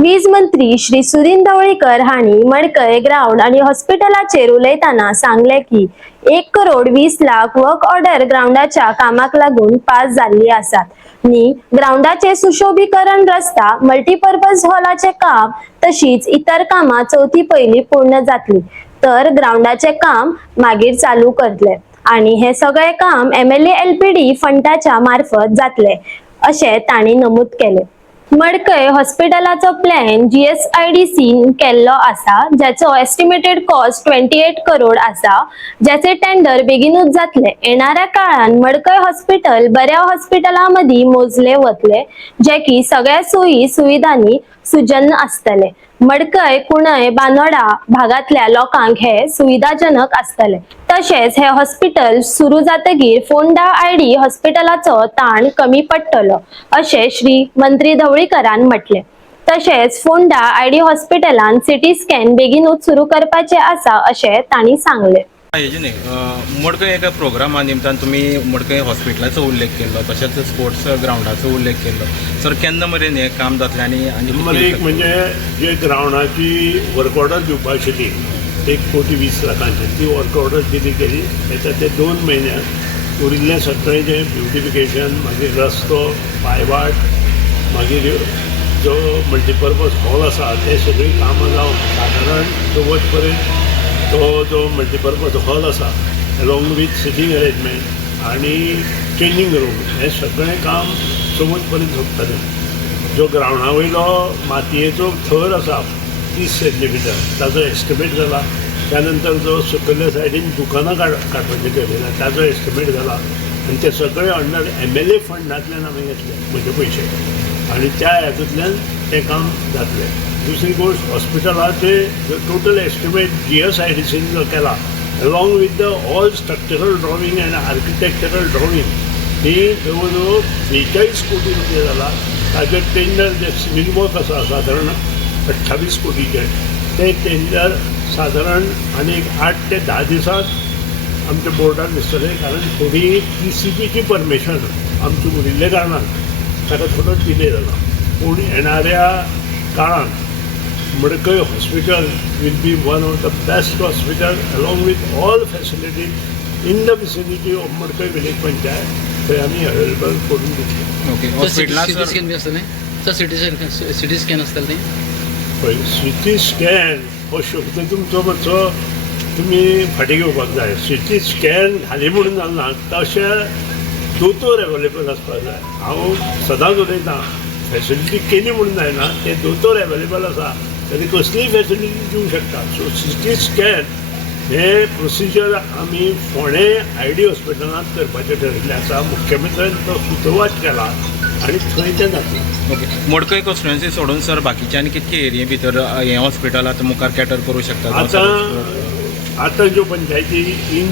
वीज मंत्री श्री सुदीन ढवळीकर हांणी मडकय ग्राउंड आणि हॉस्पिटलाचेर उलयताना सांगले की 1,20,00,000 वर्क ऑर्डर ग्राउंडाच्या कामाक लागून पास जाल्ली आसात नी ग्राउंडाचे सुशोभीकरण रस्ता मल्टीपर्पज हॉलाचे काम तशीच इतर कामां चौथी पयली पूर्ण जातली तर ग्राउंडाचे काम मागीर चालू करतले आणि हे सगळे काम MLA LPD फंडाच्या मार्फत जातले अशें तांणी नमूद केले। मडकय हॉस्पिटलाचो प्लॅन GSIDC केल्लो आसा ज्याचो एस्टिमेटेड कॉस्ट 28 करोड आसा ज्याचे टेंडर बेगीनूच जातले। येणाऱ्या काळात मडकय हॉस्पिटल बऱ्या हॉस्पिटलांमदी मोजले वतले जे की सगळ्या सोयी सुविधांनी सुजन्न आसतले। मडकय कुणय बानोडा भागातल्या लोकांक हे सुविधाजनक आसतले। तशेंच हे हॉस्पिटल सुरू जातकीर फोंडा ID हॉस्पिटलाचो ताण कमी पडटलो अशें श्री मंत्री ढवळीकरान म्हटले। तशेंच फोंडा ID हॉस्पिटलान CT स्कॅन बेगीनूच सुरू करपाचे आसा अशें तांणी सांगले। मडकय एका प्रोग्रामा निमतान तुम्ही मडकय हॉस्पिटलाचो उल्लेख केलो तशेंच स्पोर्ट्स ग्राउंडाचो उल्लेख केलो सर केन्ना मेरेन हें काम जातलें आनी एक म्हणजे जे ग्राउंडाची वर्क ऑर्डर दिवपा आशिल्ली 1,20,00,000 ती वर्क ऑर्डर दिली गेली त्याच्या ते 2 म्हयन्यात उरिल्लें सगळें जें ब्युटिफिकेशन मागीर रस्तो पायवाट मागीर जो मल्टीपर्पज हॉल आसा ते सगळीं कामां जावन सादारण चवथ पर्यंत तो जो मल्टीपर्पज हॉल आसा अलॉंग विथ सिटींग अरेंजमेंट आणि चेंजिंग रूम हे सगळें काम चवथ पर्यंत सोंपतलें। जो ग्राउंडा वयलो मातयेचो थर आसा 30 सेंटीमीटर ताजो एस्टिमेट जाला। त्यानंतर जो सकयल्या सायडीन दुकानां काडपाचें ठरयलां ताजो एस्टिमेट जाला आनी ते सगळे अंडर MLA फंडांतल्यान आमी घेतले म्हजे पयशे आनी त्या हातूंतल्यान तें काम जातलें। दुसरी गोष्ट हॉस्पिटलाचे जो टोटल एस्टिमेट GSIDCन जो केला along with the all structural drawing and architectural drawing ही जवळ जवळ 42 कोटी रुपये जाला। ताजे टेंडर जे सिव्हिल वर्क आसा सादारण 28 कोटीचे ते टेंडर सादारण आनी 8 ते 10 दिसांत आमच्या बोर्डार दिसतले कारण थोडी PCBची परमिशन आमची उरिल्ल्या कारणान ताका थोडो डिले जाला पूण येणाऱ्या काळात मडकय hospital will be one of the best hospital along with all facilities in the vicinity of मडकय विलेज पंचायत थंय आमी अवेलेबल करून दितले। ओके हॉस्पिटलान CT स्कॅन बी आसतलें सर CT स्कॅन आसतलें पळय CT स्कॅन हो शब्द तुमचो मातसो तुमी फाटीं घेवपाक जाय। CT स्कॅन घाली म्हणून जालना तशें दोतोर एवेलेबल आसपाक जाय। हांव सदांच उलयतां फॅसिलिटी केली म्हणून जायना ते दोतोर एवेलेबल आसा तरी कसलीय फॅसिलिटी दिवंक शकता। सो CT स्कॅन हे प्रोसिजर आमी फोंडे ID हॉस्पिटलांत करपाचें ठरयिल्लें आसा। मुख्यमंत्र्यान तो सुचोवप केला आनी थंय तें जातलें। ओके मडकय कॉन्स्टिट्युएन्सी सोडून सर बाकीचे आनी कितके एरिये भितर हें हॉस्पिटल आतां मुखार कॅटर करूं शकता? आतां ज्यो पंचायती इन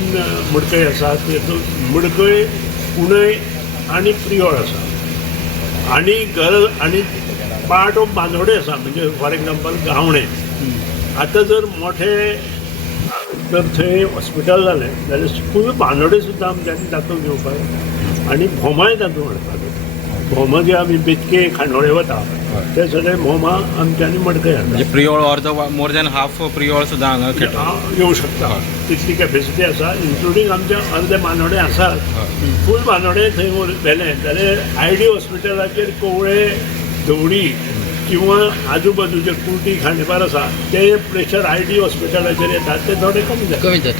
मडकय आसा तेतूंत मडकय कुणय आनी प्रियोळ आसा आनी आनी पार्ट ऑफ बांदोडे आसा म्हणजे फॉर एग्जाम्पल गावणे। आतां जर मोठे जर थंय हॉस्पिटल जालें जाल्यार फूल बांदोडे सुद्दां आमच्यांनी तातूंत घेवपाक आनी भोमाय तातूंत हाडपाक। भोमा जे आमी बेतके खांडोळे वता ते सगळे भोमा आमच्यांनी मडकय हाडटा। म्हणजे प्रियोळ अर्द मोर दॅन हाफ प्रियोळ सुद्दां हांगा येवं शकता तितली कॅपेसिटी आसा इन्क्लुडींग आमचे अर्दे बांदोडे आसात। फूल बांदोडे थंय व्हेले जाल्यार ID हॉस्पिटलाचेर कवळे धवडी किंवा आजूबाजूचे कुर्टी खांडेपार आसा ते प्रेशर ID हॉस्पिटलाचेर येतात ते थोडे कमी जाता।